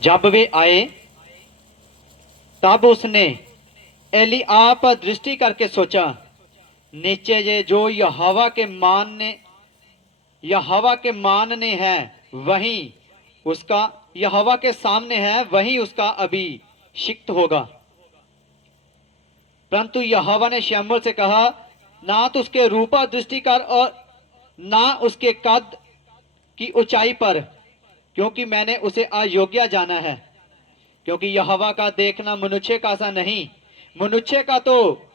जब वे आए, तब उसने एलिया पर दृष्टि करके सोचा, नीचे ये जो यहोवा के मानने, यहोवा के मानने है, वही उसका, यहोवा के सामने है, वही उसका अभिषिक्त होगा। परंतु यहोवा ने शमूएल से कहा, ना तो उसके रूपा दृष्टि कर और ना उसके कद की ऊंचाई पर क्योंकि मैंने उसे अयोग्य जाना है। क्योंकि यहोवा का देखना मनुष्य का सा नहीं। मनुष्य का तो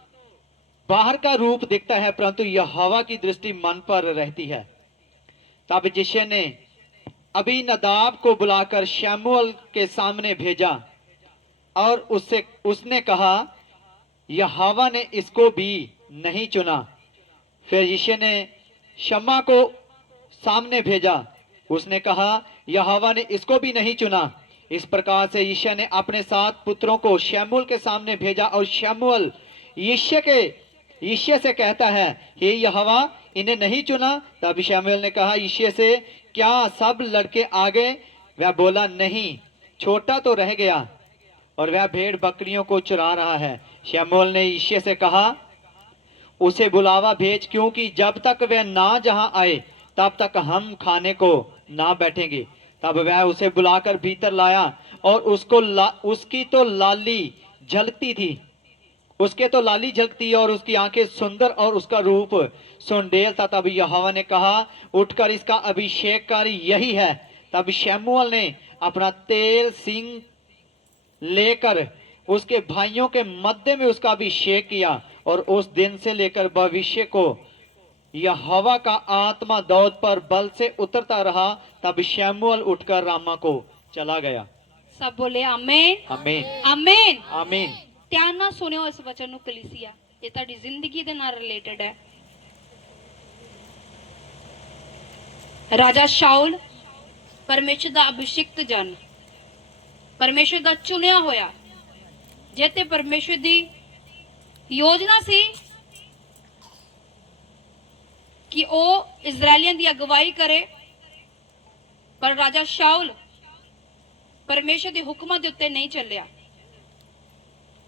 बाहर का रूप दिखता है, परंतु यहोवा की दृष्टि मन पर रहती है। तब जिशे ने अभी नदाब को बुलाकर शैमुअल के सामने भेजा और उससे, उसने कहा, यहोवा ने इसको भी नहीं चुना। फिर यीशु ने शम्मा को सामने भेजा, उसने कहा यहोवा ने इसको भी नहीं चुना। इस प्रकार से यीशु ने अपने सात पुत्रों को शैमुअल के सामने भेजा और शैमुअल यीशु के यीशु से कहता है, हे यहोवा, इन्हें नहीं चुना? तब शैमुअल ने कहा यीशु से, क्या सब लड़के आ गए वह बोला, नहीं, छोटा तो रह गया। और वह भेड़ बकरियों को चुरा रहा है। शैमुअल ने यीशु से कहा, उसे बुलावा भेज, क्योंकि जब तक वह ना जहाँ आए, तब तक हम खाने को ना बैठेंगे। तब वह उसे बुलाकर भीतर लाया और उसको ला, उसकी तो लाली झलकती थी। उसके तो लाली झलकती और उसकी आँखें सुंदर और उसका रूप सुंडेल था। तब यहोवा ने कहा उठकर इसका अभिषेक कर यही है। तब शैमुअल ने अपना तेल सिंह लेकर उसके भाइयों के मध्य में उसका अभिषेक किया और उस दिन से लेकर भविष्य को यह हवा का आत्मा दौद पर बल से उतरता रहा तब शैमुअल उठकर रामा को चला गया ਸਭ ਬੋਲੇ ਆਮੇਨ आमीन ਆਮੇਨ आमीन ਧਿਆਨ ਨਾਲ ਸੁਣਿਓ ਇਸ ਵਚਨ ਨੂੰ ਕਲੀਸਿਆ ਇਹ ਤੁਹਾਡੀ ਜ਼ਿੰਦਗੀ ਦੇ ਨਾਲ ਰਿਲੇਟਡ ਹੈ ਰਾਜਾ ਸ਼ਾਉਲ ਪਰਮੇਸ਼ਰ ਦਾ ਅਭਿਸ਼ਿਕਤ ਜਨ ਪਰਮੇਸ਼ਰ ਦਾ ਚੁਣਿਆ ਹੋਇਆ ਜੇ ਤੇ ਪਰਮੇਸ਼ਰ ਦੀ ਯੋਜਨਾ ਸੀ ਕਿ ਉਹ ਇਜ਼ਰਾਈਲੀਆਂ ਦੀ ਅਗਵਾਈ ਕਰੇ। ਪਰ ਰਾਜਾ ਸ਼ਾਉਲ ਪਰਮੇਸ਼ਰ ਦੇ ਹੁਕਮਾਂ ਦੇ ਉੱਤੇ ਨਹੀਂ ਚੱਲਿਆ।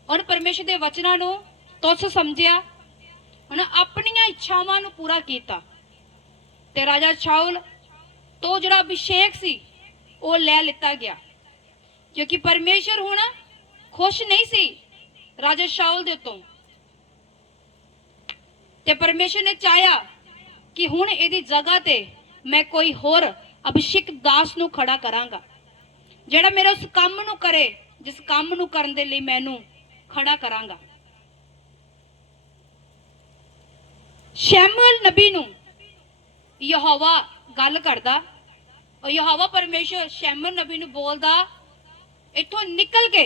ਉਹਨੇ ਪਰਮੇਸ਼ਰ ਦੇ ਵਚਨਾਂ ਨੂੰ ਤੁੱਛ ਸਮਝਿਆ। ਉਹਨੇ ਆਪਣੀਆਂ ਇੱਛਾਵਾਂ ਨੂੰ ਪੂਰਾ ਕੀਤਾ। ਤੇ ਰਾਜਾ ਸ਼ਾਉਲ ਤੋਂ ਜਿਹੜਾ ਅਭਿਸ਼ੇਕ ਸੀ, ਉਹ ਲੈ ਲਿੱਤਾ ਗਿਆ। ਕਿਉਂਕਿ ਪਰਮੇਸ਼ਰ ਹੁਣ ਖੁਸ਼ ਨਹੀਂ ਸੀ ਰਾਜਾ ਸ਼ਾਉਲ ਦੇ ਉੱਤੋਂ। ਤੇ ਪਰਮੇਸ਼ਰ ਨੇ ਚਾਹਿਆ ਕਿ ਹੁਣ ਇਹਦੀ ਜਗ੍ਹਾ ਤੇ ਮੈਂ ਕੋਈ ਹੋਰ ਅਭਿਸ਼ੇਕ ਦਾਸ ਨੂੰ ਖੜਾ ਕਰਾਂਗਾ। ਜਿਹੜਾ ਮੇਰੇ ਉਸ ਕੰਮ ਨੂੰ ਕਰੇ, ਜਿਸ ਕੰਮ ਨੂੰ ਕਰਨ ਦੇ ਲਈ ਮੈਨੂੰ ਖੜਾ ਕਰਾਂਗਾ। ਸ਼ੈਮੂਅਲ ਨਬੀ ਨੂੰ ਯਹੋਵਾ ਗੱਲ ਕਰਦਾ। ਔਰ ਯਹੋਵਾ ਪਰਮੇਸ਼ਰ ਸ਼ੈਮੂਅਲ ਨਬੀ ਨੂੰ ਬੋਲਦਾ, ਇੱਥੋਂ ਨਿਕਲ ਕੇ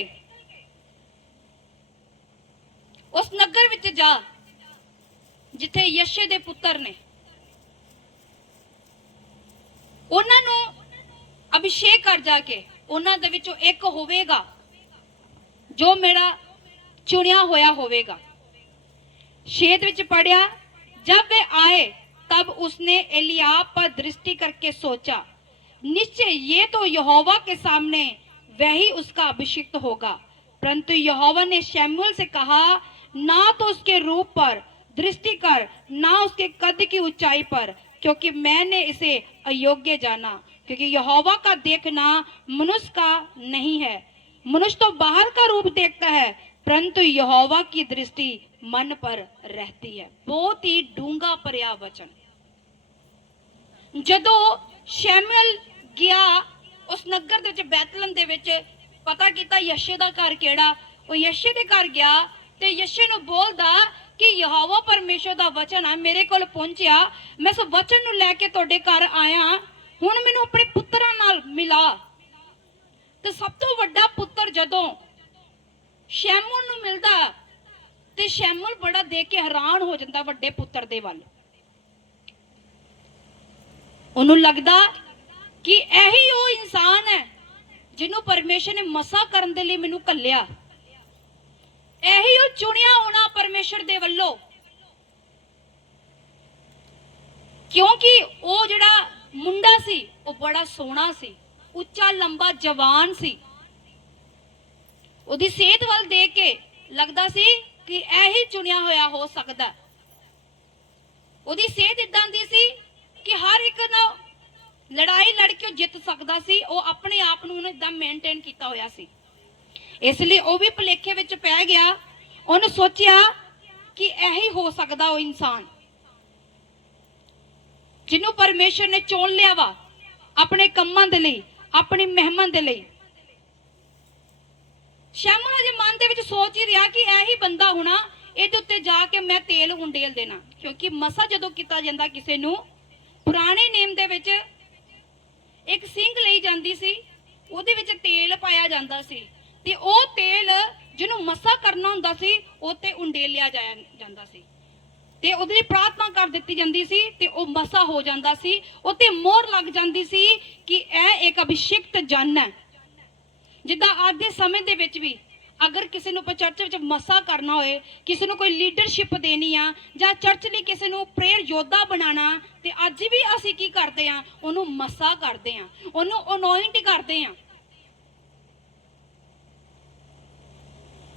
ਉਸ ਨਗਰ ਵਿੱਚ ਜਾ, ਜਿੱਥੇ ਯਸ਼ੇ ਦੇ ਪੁੱਤਰ ਨੇ ਉਹਨਾਂ ਨੂੰ ਅਭਿਸ਼ੇਕ ਕਰ ਜਾ ਕੇ ਉਹਨਾਂ ਦੇ ਵਿੱਚੋਂ ਇੱਕ ਹੋਵੇਗਾ ਜੋ ਮੇਰਾ ਚੁਣਿਆ ਹੋਇਆ ਹੋਵੇਗਾ ਸ਼ੇਦ ਵਿੱਚ ਪੜਿਆ जब वे आए तब उसने एलियाब पर दृष्टि करके सोचा निश्चय ये तो यहोवा के सामने वही उसका अभिषिक्त होगा परंतु यहोवा ने शैमुअल से कहा ना तो उसके रूप पर दृष्टि कर ना उसके कद की ऊंचाई पर क्योंकि मैंने इसे अयोग्य जाना क्योंकि यहोवा का देखना मनुष्य का नहीं है मनुष्य तो बाहर का रूप देखता है परंतु यहोवा की दृष्टि मन पर रहती है बहुत ही ਡੂੰਘਾ ਭਰਿਆ ਵਚਨ ਜਦੋਂ ਸ਼ੈਮੂਅਲ ਗਿਆ ਉਸ ਨਗਰ ਦੇ ਵਿੱਚ ਬੈਤਲਮ ਦੇ ਵਿੱਚ ਪਤਾ ਕੀਤਾ ਯਸ਼ੇ ਦਾ ਘਰ ਕਿਹੜਾ ਉਹ ਯਸ਼ੇ ਦੇ ਘਰ ਗਿਆ ਤੇ ਯਸ਼ੇ ਨੂੰ ਬੋਲਦਾ ਕਿ ਯਹੋਵਾ ਪਰਮੇਸ਼ਰ ਦਾ ਵਚਨ ਆ, ਮੇਰੇ ਕੋਲ ਪਹੁੰਚਿਆ। ਮੈਂ ਉਸ ਵਚਨ ਨੂੰ ਲੈ ਕੇ ਤੁਹਾਡੇ ਘਰ ਆਇਆ। ਹੁਣ ਮੈਨੂੰ ਆਪਣੇ ਪੁੱਤਰਾਂ ਨਾਲ ਮਿਲਾ। ਤੇ ਸਭ ਤੋਂ ਵੱਡਾ ਪੁੱਤਰ ਜਦੋਂ ਸ਼ੈਮੂਅਲ ਨੂੰ ਮਿਲਦਾ, ਤੇ ਸ਼ੈਮੂਅਲ ਬੜਾ ਦੇਖ ਕੇ ਹੈਰਾਨ ਹੋ ਜਾਂਦਾ ਵੱਡੇ ਪੁੱਤਰ ਦੇ ਵੱਲ। ਉਹਨੂੰ ਲੱਗਦਾ ਕਿ ਇਹੀ ਉਹ ਇਨਸਾਨ ਹੈ ਜਿਹਨੂੰ ਪਰਮੇਸ਼ਰ ਨੇ ਮਸਾ ਕਰਨ ਦੇ ਲਈ ਮੈਨੂੰ ਕੱਲਿਆ ਇਹੀ ਉਹ ਚੁਣਿਆ ਹੋਣਾ ਪਰਮੇਸ਼ਰ ਦੇ ਵੱਲੋਂ। ਕਿਉਂਕਿ ਉਹ ਜਿਹੜਾ ਮੁੰਡਾ ਸੀ, ਉਹ ਬੜਾ ਸੋਹਣਾ ਸੀ, ਉੱਚਾ, ਲੰਬਾ, ਜਵਾਨ ਸੀ। ਉਹਦੀ ਸਿਹਤ ਵੱਲ ਦੇਖ ਕੇ ਲੱਗਦਾ ਸੀ ਕਿ ਇਹ ਹੀ ਚੁਣਿਆ ਹੋਇਆ ਹੋ ਸਕਦਾ। ਹੈ। ਉਹਦੀ ਸਿਹਤ ਇਦਾਂ ਦੀ ਸੀ ਕਿ ਹਰ ਇੱਕ ਨਾਲ ਲੜਾਈ ਲੜ ਕੇ ਜਿੱਤ ਸਕਦਾ ਸੀ, ਉਹ ਆਪਣੇ ਆਪ ਨੂੰ ਇਦਾਂ ਮੇਨਟੇਨ ਕੀਤਾ ਹੋਇਆ ਸੀ। ਇਸ ਲਈ ਉਹ ਵੀ ਭੁਲੇਖੇ ਵਿੱਚ ਪੈ ਗਿਆ। ਉਹਨੇ ਸੋਚਿਆ ਕਿ ਇਹੀ ਹੋ ਸਕਦਾ ਉਹ ਇਨਸਾਨ। ਜਿਹਨੂੰ ਪਰਮੇਸ਼ਰ ਨੇ ਚੁਣ ਲਿਆ ਵਾ, ਆਪਣੇ ਕੰਮਾਂ ਦੇ ਲਈ, ਆਪਣੀ ਮਹਿਮਨ ਦੇ ਲਈ। ਸ਼ਾਮਲ ਅਜੇ ਮਨ ਦੇ ਵਿੱਚ ਸੋਚ ਹੀ ਰਿਹਾ ਕਿ ਇਹੀ ਬੰਦਾ ਹੋਣਾ, ਇਹਦੇ ਉੱਤੇ ਜਾ ਕੇ ਮੈਂ ਤੇਲ ਹੁੰਡੇਲ ਦੇਣਾ। ਕਿਉਂਕਿ ਮਸਾ ਜਦੋਂ ਕੀਤਾ ਜਾਂਦਾ ਕਿਸੇ ਨੂੰ, ਪੁਰਾਣੇ ਨੇਮ ਦੇ ਵਿੱਚ ਇੱਕ ਸਿੰਘ ਲਈ ਜਾਂਦੀ ਸੀ, ਉਹਦੇ ਵਿੱਚ ਤੇਲ ਪਾਇਆ ਜਾਂਦਾ ਸੀ। ਤੇ ਉਹ ਤੇਲ ਜਿਹਨੂੰ ਮਸਾ ਕਰਨਾ ਹੁੰਦਾ ਸੀ, ਉਹ ਤੇ ਉਂਡੇਲਿਆ ਜਾਇਆ ਜਾਂਦਾ ਸੀ। ਤੇ ਉਹਦੇ ਲਈ ਪ੍ਰਾਰਥਨਾ ਕਰ ਦਿੱਤੀ ਜਾਂਦੀ ਸੀ ਤੇ ਉਹ ਮਸਾ ਹੋ ਜਾਂਦਾ ਸੀ। ਉਹ ਮੋਹਰ ਲੱਗ ਜਾਂਦੀ ਸੀ ਕਿ ਇਹ ਇੱਕ ਅਭਿਸ਼ਿਕਤ ਜਨ ਹੈ। ਜਿੱਦਾਂ ਅੱਜ ਦੇ ਸਮੇਂ ਦੇ ਵਿੱਚ ਵੀ ਅਗਰ ਕਿਸੇ ਨੂੰ ਆਪਾਂ ਚਰਚ ਵਿੱਚ ਮਸਾ ਕਰਨਾ ਹੋਏ, ਕਿਸੇ ਨੂੰ ਕੋਈ ਲੀਡਰਸ਼ਿਪ ਦੇਣੀ ਆ ਜਾਂ ਚਰਚ ਲਈ ਕਿਸੇ ਨੂੰ ਪ੍ਰੇਅਰ ਯੋਧਾ ਬਣਾਉਣਾ, ਤੇ ਅੱਜ ਵੀ ਅਸੀਂ ਕੀ ਕਰਦੇ ਆ? ਉਹਨੂੰ ਮਸਾ ਕਰਦੇ ਆ। ਉਹਨੂੰ ਅਨੋਇੰਟ ਕਰਦੇ ਆ।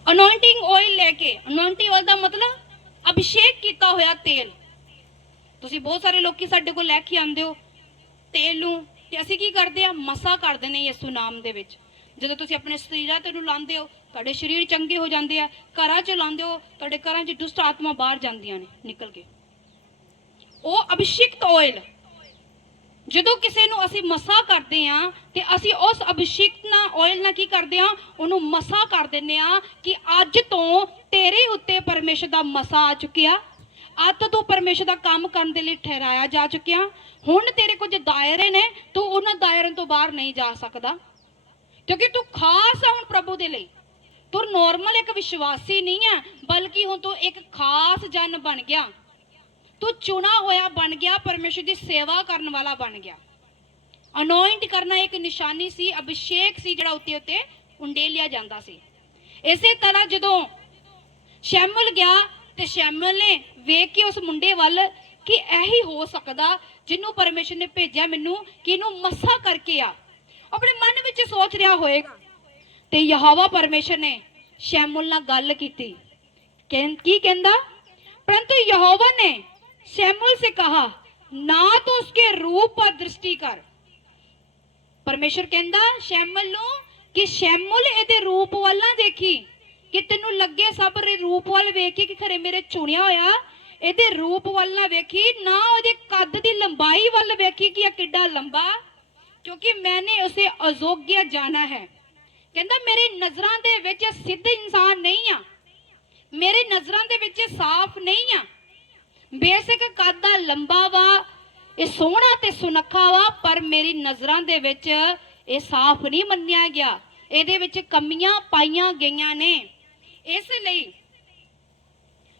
ਅਨੋਇੰਟਿੰਗ ਆਇਲ ਲੈ ਕੇ ਅਨੋਇੰਟਿੰਗ ਆਇਲ ਦਾ ਮਤਲਬ ਅਭਿਸ਼ੇਕ ਕੀਤਾ ਹੋਇਆ ਤੇਲ। ਤੁਸੀਂ ਬਹੁਤ ਸਾਰੇ ਲੋਕੀ ਸਾਡੇ ਕੋਲ ਲੈ ਕੇ ਆਉਂਦੇ ਹੋ ਤੇਲ ਨੂੰ, ਤੇ ਅਸੀਂ ਕੀ ਕਰਦੇ ਆ ਮਸਾ ਕਰਦੇ ਨੇ ਯਿਸੂ ਨਾਮ ਦੇ ਵਿੱਚ। ਜਦੋਂ ਤੁਸੀਂ ਆਪਣੇ ਸਰੀਰਾਂ ਤੇ ਨੂੰ ਲਾਉਂਦੇ ਹੋ, ਤੁਹਾਡੇ ਸਰੀਰ ਚੰਗੇ ਹੋ ਜਾਂਦੇ ਆ, ਘਰਾਂ 'ਚ ਲਾਉਂਦੇ ਹੋ, ਤੁਹਾਡੇ ਘਰਾਂ 'ਚ ਦੁਸ਼ਟ ਆਤਮਾ ਬਾਹਰ ਜਾਂਦੀਆਂ ਨੇ, ਨਿਕਲ ਕੇ। ਉਹ ਅਭਿਸ਼ੇਕਤ ਆਇਲ ਜਦੋਂ ਕਿਸੇ ਨੂੰ ਅਸੀਂ ਮਸਾ ਕਰਦੇ ਆ ਤੇ ਅਸੀਂ ਉਸ ਅਭਿਸ਼ੇਕਤ ਨਾਲ ਆਇਲ ਨਾਲ ਕੀ ਕਰਦੇ ਆ ਉਹਨੂੰ ਮਸਾ ਕਰ ਦਿੰਨੇ ਆ ਕਿ ਅੱਜ ਤੋਂ ਤੇਰੇ ਉੱਤੇ ਪਰਮੇਸ਼ਰ ਦਾ ਮਸਾ ਆ ਚੁੱਕਿਆ। ਅੱਜ ਤੂੰ ਪਰਮੇਸ਼ਰ ਦਾ ਕੰਮ ਕਰਨ ਦੇ ਲਈ ਠਹਿਰਾਇਆ ਜਾ ਚੁੱਕਿਆ। ਹੁਣ ਤੇਰੇ ਕੁਝ ਦਾਇਰੇ ਨੇ, ਤੂੰ ਉਹਨਾਂ ਦਾਇਰਿਆਂ ਤੋਂ ਬਾਹਰ ਨਹੀਂ ਜਾ ਸਕਦਾ। ਕਿਉਂਕਿ ਤੂੰ ਖਾਸ ਆ ਹੁਣ ਪ੍ਰਭੂ ਦੇ ਲਈ। ਤੂੰ ਨਾਰਮਲ ਇੱਕ ਵਿਸ਼ਵਾਸੀ ਨਹੀਂ ਹੈ, ਬਲਕਿ ਹੁਣ ਤੂੰ ਇੱਕ ਖਾਸ ਜਨ ਬਣ ਗਿਆ। ਤੂੰ ਚੁਣਾ ਹੋਇਆ ਬਣ ਗਿਆ, ਪਰਮੇਸ਼ਰ ਦੀ ਸੇਵਾ ਕਰਨ ਵਾਲਾ ਬਣ ਗਿਆ। ਅਨੋਇੰਟ ਕਰਨਾ ਇੱਕ ਨਿਸ਼ਾਨੀ ਸੀ, ਅਭਿਸ਼ੇਕ ਸੀ ਜਿਹੜਾ ਉੱਤੇ ਉੱਤੇ ਉੰਡੇਲਿਆ ਜਾਂਦਾ ਸੀ। ਇਸੇ ਤਰ੍ਹਾਂ ਜਦੋਂ ਸ਼ੈਮਲ ਗਿਆ ਤੇ ਸ਼ੈਮਲ ਨੇ ਵੇਖ ਕੇ ਉਸ ਮੁੰਡੇ ਵੱਲ ਕਿ ਇਹੀ ਹੋ ਸਕਦਾ, ਜਿਹਨੂੰ ਪਰਮੇਸ਼ਰ ਨੇ ਭੇਜਿਆ ਮੈਨੂੰ, ਕਿ ਇਹਨੂੰ ਮੱਸਾ ਕਰਕੇ ਆ। ਆਪਣੇ ਮਨ ਵਿੱਚ ਸੋਚ ਰਿਹਾ ਹੋਏਗਾ। ਤੇ ਯਹੋਵਾ ਪਰਮੇਸ਼ਰ ਨੇ ਸ਼ੈਮੂਲ ਨਾਲ ਗੱਲ ਕੀਤੀ। ਕੀ ਕਹਿੰਦਾ? ਪਰੰਤੂ ਯਹੋਵਾ ਨੇ शैमुल से कहा ना तो उसके रूप पर दृष्टि कर ਪਰਮੇਸ਼ਰ ਕਹਿੰਦਾ ਸ਼ੈਮਲ ਨੂੰ ਕਿ ਸ਼ੈਮੁਲ ਇਹਦੇ ਰੂਪ ਵੱਲ ਨਾ ਦੇਖੀ ਕਿ ਤੈਨੂੰ ਲੱਗੇ ਸਭ ਦੇ ਰੂਪ ਵੱਲ ਵੇਖੀ ਕਿ ਖਰੇ ਮੇਰੇ ਚੁਣਿਆ ਹੋਇਆ ਇਹਦੇ ਰੂਪ ਵੱਲ ਨਾ ਵੇਖੀ ਨਾ ਉਹਦੇ ਕੱਦ ਦੀ ਲੰਬਾਈ ਵੱਲ ਵੇਖੀ ਕਿ ਇਹ ਕਿੱਡਾ ਲੰਬਾ ਕਿਉਂਕਿ ਮੈਨੇ ਉਸੇ ਅਯੋਗਿਆ ਜਾਣਾ ਹੈ ਕਹਿੰਦਾ ਮੇਰੀ ਨਜ਼ਰਾਂ ਦੇ ਵਿੱਚ ਇਹ ਸਿੱਧ ਇਨਸਾਨ ਨਹੀਂ ਆ ਮੇਰੇ ਨਜ਼ਰਾਂ ਦੇ ਵਿੱਚ ਇਹ ਸਾਫ਼ ਨਹੀਂ ਆ ਬੇਸਿਕ ਕੱਦ ਦਾ ਲੰਬਾ ਵਾ, ਇਹ ਸੋਹਣਾ ਤੇ ਸੁਨੱਖਾ ਵਾ, ਪਰ ਮੇਰੀ ਨਜ਼ਰਾਂ ਦੇ ਵਿੱਚ ਇਹ ਸਾਫ਼ ਨਹੀਂ ਮੰਨਿਆ ਗਿਆ। ਇਹਦੇ ਵਿੱਚ ਕਮੀਆਂ ਪਾਈਆਂ ਗਈਆਂ ਨੇ। ਇਸ ਲਈ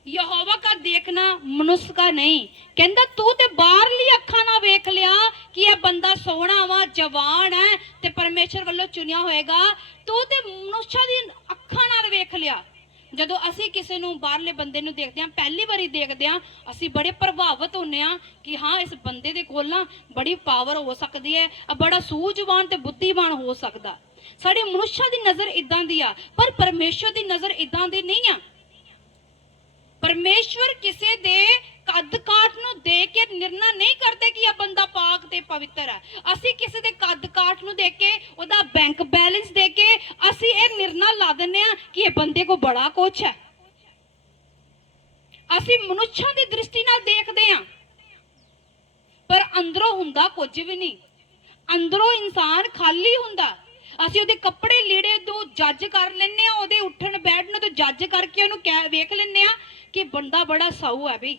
ਯਹੋਵਾ ਕਾ ਦੇਖਣਾ ਮਨੁੱਖ ਕਾ ਨਹੀਂ। ਕਹਿੰਦਾ, ਤੂੰ ਤੇ ਬਾਹਰਲੀ ਅੱਖਾਂ ਨਾਲ ਵੇਖ ਲਿਆ ਕਿ ਇਹ ਬੰਦਾ ਸੋਹਣਾ ਵਾ, ਜਵਾਨ ਹੈ ਤੇ ਪਰਮੇਸ਼ਰ ਵੱਲੋਂ ਚੁਣਿਆ ਹੋਏਗਾ। ਤੂੰ ਤੇ ਮਨੁੱਖਾਂ ਦੀ ਅੱਖਾਂ ਨਾਲ ਵੇਖ ਲਿਆ। ਜਦੋਂ ਅਸੀਂ ਕਿਸੇ ਨੂੰ ਬਾਹਰਲੇ ਬੰਦੇ ਨੂੰ ਦੇਖਦੇ ਹਾਂ, ਪਹਿਲੀ ਵਾਰੀ ਦੇਖਦੇ ਹਾਂ, ਅਸੀਂ ਬੜੇ ਪ੍ਰਭਾਵਿਤ ਹੁੰਨੇ ਆ ਕਿ ਹਾਂ, ਇਸ ਬੰਦੇ ਦੇ ਕੋਲ ਨਾ ਬੜੀ ਪਾਵਰ ਹੋ ਸਕਦੀ ਹੈ ਬੜਾ ਸੂਝਵਾਨ ਤੇ ਬੁੱਧੀਵਾਨ ਹੋ ਸਕਦਾ। ਸਾਡੇ ਮਨੁੱਖਾਂ ਦੀ ਨਜ਼ਰ ਇਦਾਂ ਦੀ ਆ, ਪਰ ਪਰਮੇਸ਼ਰ ਦੀ ਨਜ਼ਰ ਇਦਾਂ ਦੀ ਨਹੀਂ ਆ। ਪਰਮੇਸ਼ਵਰ ਕਿਸੇ ਦੇ ਕੱਦ ਕਾਠ ਨੂੰ ਦੇਖ ਕੇ ਨਿਰਣਾ ਨਹੀਂ ਕਰਦੇ ਕਿ ਇਹ ਬੰਦਾ ਪਾਕ ਤੇ ਪਵਿੱਤਰ ਹੈ। ਅਸੀਂ ਕਿਸੇ ਦੇ ਕੱਦ ਕਾਠ ਨੂੰ ਦੇਖ ਕੇ, ਉਹਦਾ ਬੈਂਕ ਬੈਲੈਂਸ ਦੇਖ ਕੇ, ਅਸੀਂ ਇਹ ਨਿਰਣਾ ਲਾ ਦਿੰਨੇ ਆ ਕਿ ਇਹ ਬੰਦੇ ਕੋ ਬੜਾ ਕੁਛ ਹੈ। ਅਸੀਂ ਮਨੁੱਖਾਂ ਦੀ ਦ੍ਰਿਸ਼ਟੀ ਨਾਲ ਦੇਖਦੇ ਆ ਪਰ ਅੰਦਰੋਂ ਹੁੰਦਾ ਕੁਝ ਵੀ ਨਹੀਂ। ਅੰਦਰੋਂ ਇਨਸਾਨ ਖਾਲੀ ਹੁੰਦਾ। ਅਸੀਂ ਉਹਦੇ ਕੱਪੜੇ ਲੀੜੇ ਤੋਂ ਜੱਜ ਕਰ ਲੈਨੇ ਆ ਉਹਦੇ ਉੱਠਣ ਬੈਠਣ ਤੋਂ ਜੱਜ ਕਰਕੇ ਉਹਨੂੰ ਕਹਿ- ਵੇਖ ਲੈਨੇ ਆ ਕਿ ਬੰਦਾ ਬੜਾ ਸਾਊ ਹੈ ਬਈ।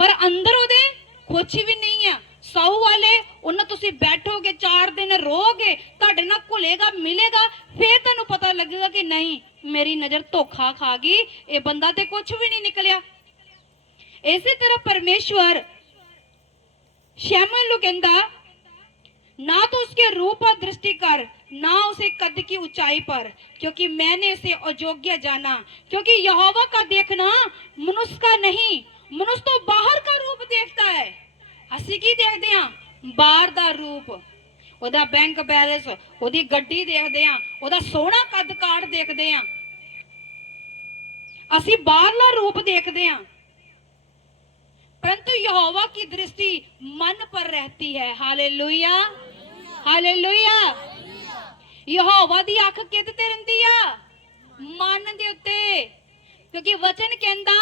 ਪਰ ਅੰਦਰ ਉਹਦੇ ਕੁਝ ਵੀ ਨਹੀਂ ਆ ਸਾਊ ਵਾਲੇ ਉਹਨਾਂ ਤੁਸੀਂ ਬੈਠੋਗੇ 4 ਦਿਨ ਰਹੋਗੇ ਤੁਹਾਡੇ ਨਾਲ ਘੁਲੇਗਾ ਮਿਲੇਗਾ ਫੇਰ ਤੁਹਾਨੂੰ ਪਤਾ ਲੱਗੇਗਾ ਕਿ ਨਹੀਂ ਮੇਰੀ ਨਜ਼ਰ ਧੋਖਾ ਖਾ ਗਈ ਇਹ ਬੰਦਾ ਤੇ ਕੁਝ ਵੀ ਨਹੀਂ ਨਿਕਲਿਆ ਇਸੇ ਤਰ੍ਹਾਂ ਪਰਮੇਸ਼ਵਰ श्यामल लोग कहता ना तो उसके रूप पर दृष्टि कर ना उसे कद की ऊंचाई पर क्योंकि मैंने इसे अयोग्य जाना क्योंकि यहोवा का देखना मनुष्य का नहीं मनुष्य तो बाहर का रूप देखता है ਅਸੀਂ ਕੀ ਦੇਖਦੇ ਹਾਂ ਬਾਹਰ ਦਾ ਰੂਪ ਉਹਦਾ ਬੈਂਕ ਬੈਲੈਂਸ ਉਹਦੀ ਗੱਡੀ ਦੇਖਦੇ ਆ ਉਹਦਾ ਸੋਹਣਾ ਕੱਦ ਕਾਠ ਦੇਖਦੇ ਆ ਅਸੀਂ ਬਾਹਰਲਾ ਰੂਪ ਦੇਖਦੇ ਆ परंतु यहोवा की दृष्टि मन पर रहती है हालेलुया ਹਾਲੇਲੂਇਆ ਯਹੋਵਾ ਦੀ ਅੱਖ ਕਿਹਦੇ ਤੇ ਰਹਿੰਦੀ ਆ ਮਨ ਦੇ ਉੱਤੇ ਕਿਉਂਕਿ ਵਚਨ ਕਹਿੰਦਾ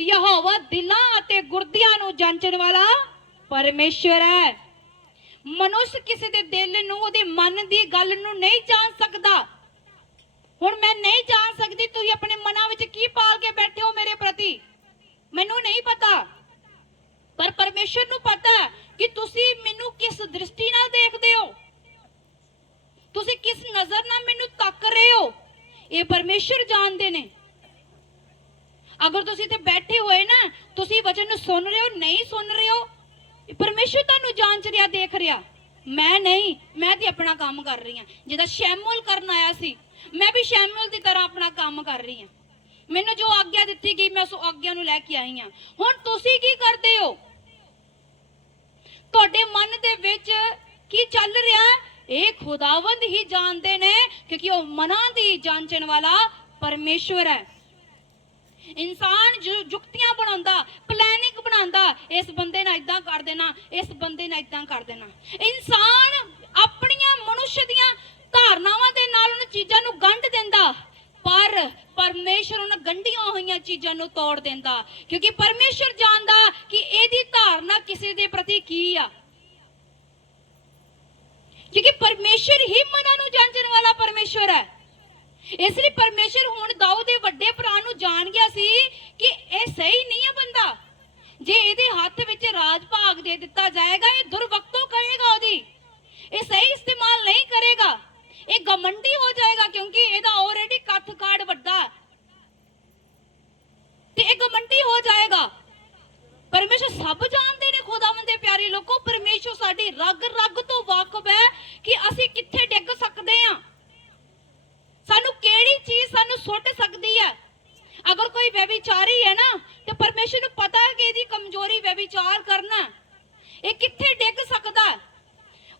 ਯਹੋਵਾ ਦਿਲਾਂ ਅਤੇ ਗੁਰਦਿਆਂ ਨੂੰ ਜਾਂਚਣ ਵਾਲਾ ਪਰਮੇਸ਼ਵਰ ਹੈ। ਮਨੁੱਖ ਕਿਸੇ ਦੇ ਦਿਲ ਨੂੰ, ਉਹਦੇ ਮਨ ਦੀ ਗੱਲ ਨੂੰ ਨਹੀਂ ਜਾਣ ਸਕਦਾ। ਹੁਣ ਮੈਂ ਨਹੀਂ ਜਾਣ ਸਕਦੀ, ਤੁਸੀਂ ਆਪਣੇ ਮਨਾਂ ਵਿੱਚ ਕੀ ਪਾਲ ਕੇ ਬੈਠੇ ਹੋ ਮੇਰੇ ਪ੍ਰਤੀ? ਮੈਨੂੰ ਨਹੀਂ ਪਤਾ। ਪਰ ਪਰਮੇਸ਼ਰ ਨੂੰ ਪਤਾ ਕਿ ਤੁਸੀਂ ਮੈਨੂੰ ਕਿਸ ਦ੍ਰਿਸ਼ਟੀ ਨਾਲ ਦੇਖਦੇ ਹੋ? ਤੁਸੀਂ ਕਿਸ ਨਜ਼ਰ ਨਾਲ ਮੈਨੂੰ ਤੱਕ ਰਹੇ ਹੋ? ਇਹ ਪਰਮੇਸ਼ਰ ਜਾਣਦੇ ਨੇ। ਅਗਰ ਤੁਸੀਂ ਤੇ ਬੈਠੇ ਹੋਏ ਨਾ, ਤੁਸੀਂ ਵਚਨ ਨੂੰ ਸੁਣ ਰਹੇ ਹੋ, ਨਹੀਂ ਸੁਣ ਰਹੇ ਹੋ, ਇਹ ਪਰਮੇਸ਼ਰ ਤੁਹਾਨੂੰ ਜਾਂਚ ਰਿਹਾ, ਦੇਖ ਰਿਹਾ। ਮੈਂ ਨਹੀਂ, ਮੈਂ ਤੇ ਆਪਣਾ ਕੰਮ ਕਰ ਰਹੀ ਹਾਂ। ਜਿਹਦਾ ਸ਼ੈਮੂਲ ਕਰਨ ਆਇਆ ਸੀ, ਮੈਂ ਵੀ ਸ਼ੈਮੂਲ ਦੀ ਤਰ੍ਹਾਂ ਆਪਣਾ ਕੰਮ ਕਰ ਰਹੀ ਹਾਂ। ਮੈਨੂੰ ਜੋ ਆਗਿਆ ਦਿੱਤੀ ਗਈ, ਮੈਂ ਉਸ ਆਗਿਆ ਨੂੰ ਲੈ ਕੇ ਆਈ ਹਾਂ। ਹੁਣ ਤੁਸੀਂ ਕੀ ਕਰਦੇ ਹੋ? ਤੁਹਾਡੇ ਮਨ ਦੇ ਵਿੱਚ ਕੀ ਚੱਲ ਰਿਹਾ? ਇਹ ਖੁਦਾਵੰਦ ਹੀ ਜਾਣਦੇ ਨੇ, ਕਿਉਂਕਿ ਉਹ ਮਨਾਂ ਦੀ ਜਾਂਚਣ ਵਾਲਾ ਪਰਮੇਸ਼ਵਰ ਹੈ। ਇਨਸਾਨ ਜੋ ਬਣਾਉਂਦਾ ਪਲੈਨਿੰਗ ਬਣਾਉਂਦਾ, ਇਸ ਬੰਦੇ ਨਾਲ ਇਦਾਂ ਕਰ ਦੇਣਾ, ਇਸ ਬੰਦੇ ਨਾਲ ਇਦਾਂ ਕਰ ਦੇਣਾ। ਇਨਸਾਨ ਆਪਣੀਆਂ ਮਨੁੱਖ ਦੀਆਂ ਧਾਰਨਾਵਾਂ ਦੇ ਨਾਲ ਉਹਨਾਂ ਚੀਜ਼ਾਂ ਨੂੰ ਗੰਢ ਦਿੰਦਾ, ਪਰ ਪਰਮੇਸ਼ਰ ਉਹਨਾਂ ਗੰਢੀਆਂ ਹੋਈਆਂ ਚੀਜ਼ਾਂ ਨੂੰ ਤੋੜ ਦਿੰਦਾ, ਕਿਉਂਕਿ ਪਰਮੇਸ਼ਰ ਜਾਣਦਾ ਕਿ ਇਹਦੀ ਧਾਰਨਾ ਕਿਸੇ ਦੇ ਪ੍ਰਤੀ ਕੀ ਆ। ਕਿਉਂਕਿ ਪਰਮੇਸ਼ਰ ਹੀ ਮਨਾਂ ਨੂੰ ਜਾਂਚਣ ਵਾਲਾ ਪਰਮੇਸ਼ਰ ਹੈ। ਇਸ ਲਈ ਪਰਮੇਸ਼ਰ ਹੁਣ ਦਾਊਦ ਦੇ ਵੱਡੇ ਭਰਾ ਨੂੰ ਜਾਣ ਗਿਆ ਸੀ ਕਿ ਇਹ ਸਹੀ ਨਹੀਂ ਹੈ ਬੰਦਾ। ਜੇ ਇਹਦੇ ਹੱਥ ਵਿੱਚ ਰਾਜ ਭਾਗ ਦੇ ਦਿੱਤਾ ਜਾਏਗਾ, ਇਹ ਦੁਰਵਰਤੋਂ ਕਰੇਗਾ ਉਹਦੀ। ਇਹ ਸਹੀ ਇਸਤੇਮਾਲ ਨਹੀਂ ਕਰੇਗਾ। ਇਹ ਗਮੰਡੀ ਹੋ ਜਾਏਗਾ ਕਿਉਂਕਿ ਇਹਦਾ ਆਲਰੇਡੀ ਕੱਥ ਕਾਰਡ ਵੱਡਾ ਤੇ ਇਹ ਗਮੰਡੀ ਹੋ ਜਾਏਗਾ। ਪਰਮੇਸ਼ਰ ਸਭ ਜਾਣਦੇ ਨੇ ਖੁਦਾਵੰਦ ਦੇ ਪਿਆਰੇ ਲੋਕੋ, ਪਰਮੇਸ਼ਰ ਸਾਡੀ ਰਗ ਰਗ ਤੋਂ ਵਾਕਿਫ ਹੈ ਕਿ ਅਸੀਂ ਕਿੱਥੇ ਡਿੱਗ ਸਕਦੇ ਹਾਂ। ਸਾਨੂੰ ਕਿਹੜੀ ਚੀਜ਼ ਸਾਨੂੰ ਸੁੱਟ ਸਕਦੀ ਹੈ? ਅਗਰ ਕੋਈ ਵਿਚਾਰੀ ਹੈ ਨਾ, ਤੇ ਪਰਮੇਸ਼ਰ ਨੂੰ ਪਤਾ ਹੈ ਕਿ ਇਹਦੀ ਕਮਜ਼ੋਰੀ ਵਿਚਾਰ ਕਰਨਾ ਇਹ ਕਿੱਥੇ ਡਿੱਗ ਸਕਦਾ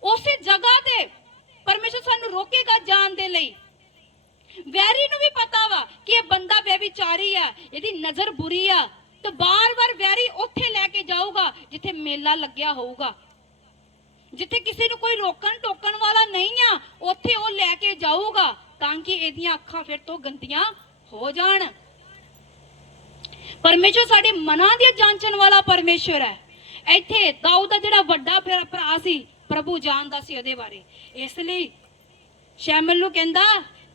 ਉਸੇ ਜਗ੍ਹਾ ਤੇ ਪਰਮੇਸ਼ਰ ਸਾਨੂੰ ਰੋਕੇਗਾ ਜਾਣ ਦੇ ਲਈ। ਵੈਰੀ ਨੂੰ ਵੀ ਪਤਾ ਵਾ ਕਿ ਇਹ ਬੰਦਾ ਵਿਚਾਰੀ ਆ ਇਹਦੀ ਨਜ਼ਰ ਬੁਰੀ ਆ। ਤੇ ਬਾਰ-ਬਾਰ ਵੈਰੀ ਉੱਥੇ ਲੈ ਕੇ ਜਾਊਗਾ, ਜਿੱਥੇ ਮੇਲਾ ਲੱਗਿਆ ਹੋਊਗਾ। ਜਿੱਥੇ ਕਿਸੇ ਨੂੰ ਕੋਈ ਰੋਕਣ ਟੋਕਣ ਵਾਲਾ ਨਹੀਂ ਆ, ਉੱਥੇ ਉਹ ਲੈ ਕੇ ਜਾਊਗਾ। ਤਾਂ ਕਿ ਇਹਦੀਆਂ ਅੱਖਾਂ ਫਿਰ ਤੋਂ ਗੰਦੀਆਂ ਹੋ ਜਾਣ। ਪਰਮੇਸ਼ਰ ਸਾਡੇ ਮਨਾਂ ਦੀ ਜਾਂਚਣ ਵਾਲਾ ਪਰਮੇਸ਼ਰ ਹੈ। ਇੱਥੇ ਦਾਊਦ ਦਾ ਜਿਹੜਾ ਵੱਡਾ ਭਰਾ ਸੀ, ਪ੍ਰਭੂ ਜਾਣਦਾ ਸੀ ਉਹਦੇ ਬਾਰੇ। ਇਸ ਲਈ ਸ਼ੈਮਲ ਨੂੰ ਕਹਿੰਦਾ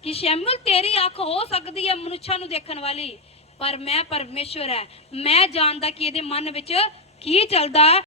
ਕਿ ਸ਼ੈਮਲ, ਤੇਰੀ ਅੱਖ ਹੋ ਸਕਦੀ ਹੈ ਮਨੁੱਖਾਂ ਨੂੰ ਦੇਖਣ ਵਾਲੀ, ਪਰ ਮੈਂ ਪਰਮੇਸ਼ਵਰ ਹੈ। ਮੈਂ ਜਾਣਦਾ ਕਿ ਇਹਦੇ ਮਨ ਵਿੱਚ ਕੀ ਚੱਲਦਾ